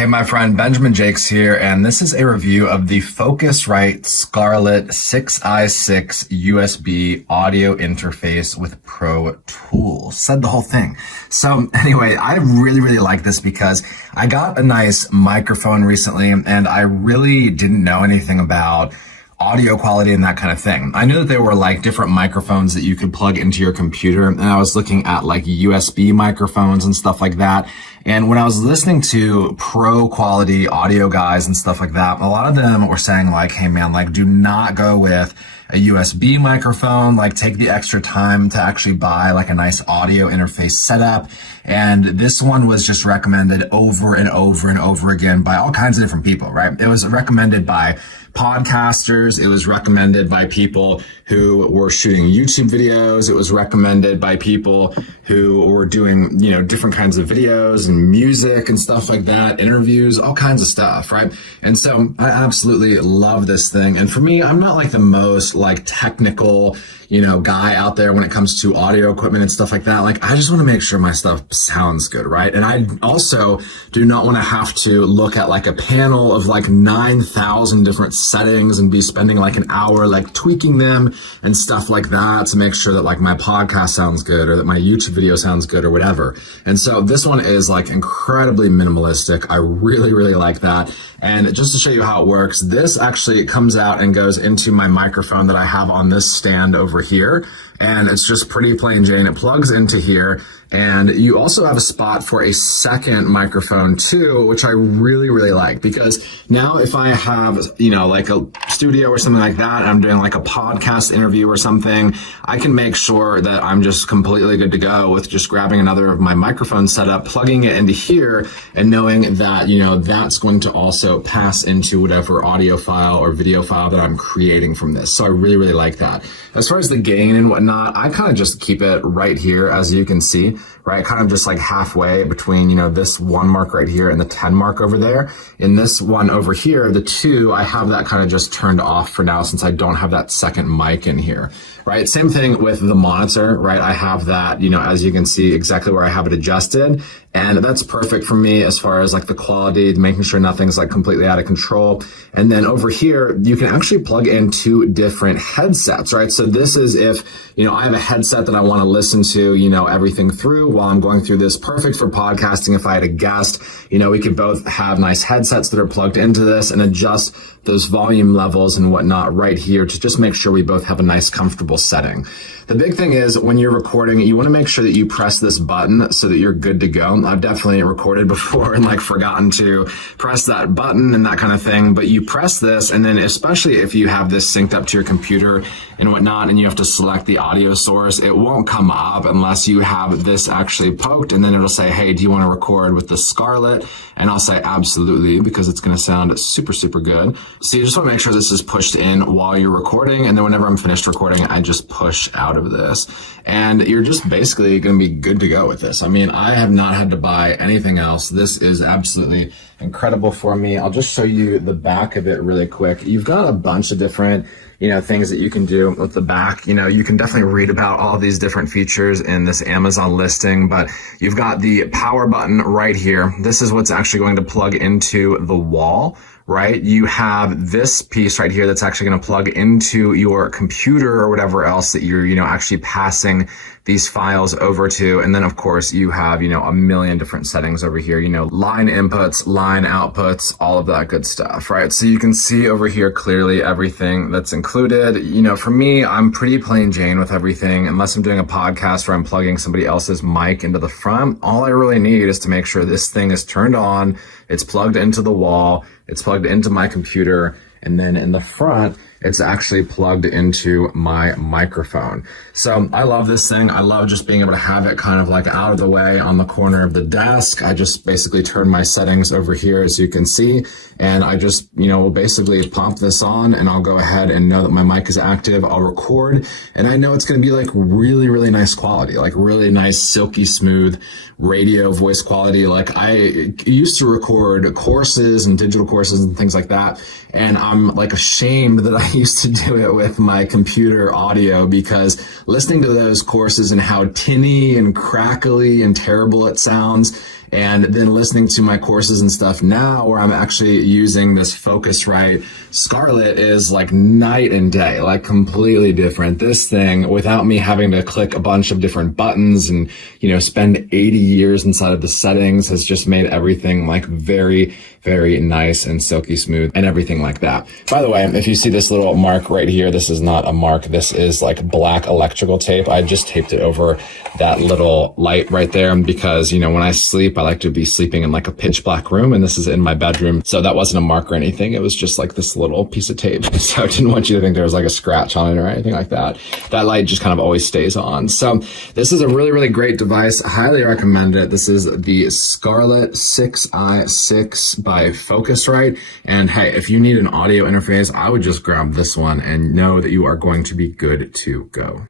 Hey, my friend, Benjamin Jakes here, and this is a review of the Focusrite Scarlett 6i6 USB audio interface with Pro Tools. Said the whole thing. So anyway, I really like this because I got a nice microphone recently, and I really didn't know anything about audio quality and that kind of thing. I knew that there were like different microphones that you could plug into your computer, and I was looking at like USB microphones and stuff like that. And when I was listening to pro quality audio guys and stuff like that, a lot of them were saying like, hey man, like do not go with a USB microphone, like take the extra time to actually buy like a nice audio interface setup. And this one was just recommended over and over again by all kinds of different people, right? It was recommended by podcasters. It was recommended by people who were shooting YouTube videos. It was recommended by people who were doing, different kinds of videos and music and stuff like that, interviews, all kinds of stuff, right? And so I absolutely love this thing. And for me, I'm not like the most like technical, guy out there when it comes to audio equipment and stuff like that. Like, I just want to make sure my stuff sounds good, right? And I also do not want to have to look at like a panel of like 9,000 different settings and be spending like an hour like tweaking them and stuff like that to make sure that like my podcast sounds good or that my YouTube video sounds good or whatever. And so this one is like incredibly minimalistic. I really like that. And just to show you how it works, this actually comes out and goes into my microphone that I have on this stand over here. And it's just pretty plain Jane. It plugs into here. And you also have a spot for a second microphone too, which I really like, because now if I have, like a studio or something like that, I'm doing like a podcast interview or something, I can make sure that I'm just completely good to go with just grabbing another of my microphone setup, plugging it into here, and knowing that, that's going to also pass into whatever audio file or video file that I'm creating from this. So I really like that. As far as the gain and whatnot, I kind of just keep it right here, as you can see, right? Kind of just like halfway between, this 1 mark right here and the 10 mark over there. In this one over here, the 2, I have that kind of just turned off for now since I don't have that second mic in here, right? Same thing with the monitor, right? I have that, as you can see, exactly where I have it adjusted. And that's perfect for me as far as like the quality, making sure nothing's like completely out of control. And then over here, you can actually plug in 2 different headsets, right? So this is if, I have a headset that I want to listen to, everything through while I'm going through this. Perfect for podcasting. If I had a guest, we could both have nice headsets that are plugged into this and adjust those volume levels and whatnot right here to just make sure we both have a nice comfortable setting. The big thing is when you're recording, you want to make sure that you press this button so that you're good to go. I've definitely recorded before and like forgotten to press that button and that kind of thing, but you press this, and then especially if you have this synced up to your computer and whatnot and you have to select the audio source, it won't come up unless you have this actually poked, and then it'll say, hey, do you want to record with the Scarlett? And I'll say absolutely, because it's going to sound super good. So you just want to make sure this is pushed in while you're recording, and then whenever I'm finished recording, I just push out of this. And you're just basically going to be good to go with this. I mean, I have not had to buy anything else. This is absolutely incredible for me. I'll just show you the back of it really quick. You've got a bunch of different things that you can do with the back. You can definitely read about all these different features in this Amazon listing, but you've got the power button right here. This is what's actually going to plug into the wall, right? You have this piece right here that's actually going to plug into your computer or whatever else that you're, actually passing these files over to. And then of course you have, a million different settings over here, line inputs, line outputs, all of that good stuff, right? So you can see over here clearly everything that's included. For me, I'm pretty plain Jane with everything. Unless I'm doing a podcast or I'm plugging somebody else's mic into the front, all I really need is to make sure this thing is turned on, it's plugged into the wall, it's plugged into my computer, and then in the front, it's actually plugged into my microphone. So I love this thing. I love just being able to have it kind of like out of the way on the corner of the desk. I just basically turn my settings over here, as you can see, and I just, will basically pop this on, and I'll go ahead and know that my mic is active. I'll record, and I know it's going to be like really nice quality, like really nice, silky smooth radio voice quality. Like I used to record courses and digital courses and things like that, and I'm like ashamed that I used to do it with my computer audio, because listening to those courses and how tinny and crackly and terrible it sounds, and then listening to my courses and stuff now where I'm actually using this Focusrite Scarlett is like night and day, like completely different. This thing, without me having to click a bunch of different buttons and, spend 80 years inside of the settings, has just made everything like very, very nice and silky smooth and everything like that. By the way, if you see this little mark right here, this is not a mark. This is like black electrical tape. I just taped it over that little light right there because, when I sleep, I like to be sleeping in like a pitch black room, and this is in my bedroom. So that wasn't a mark or anything. It was just like this little piece of tape. So I didn't want you to think there was like a scratch on it or anything like that. That light just kind of always stays on. So this is a really, really great device. I highly recommend it. This is the Scarlett 6i6 by Focusrite. And hey, if you need an audio interface, I would just grab this one and know that you are going to be good to go.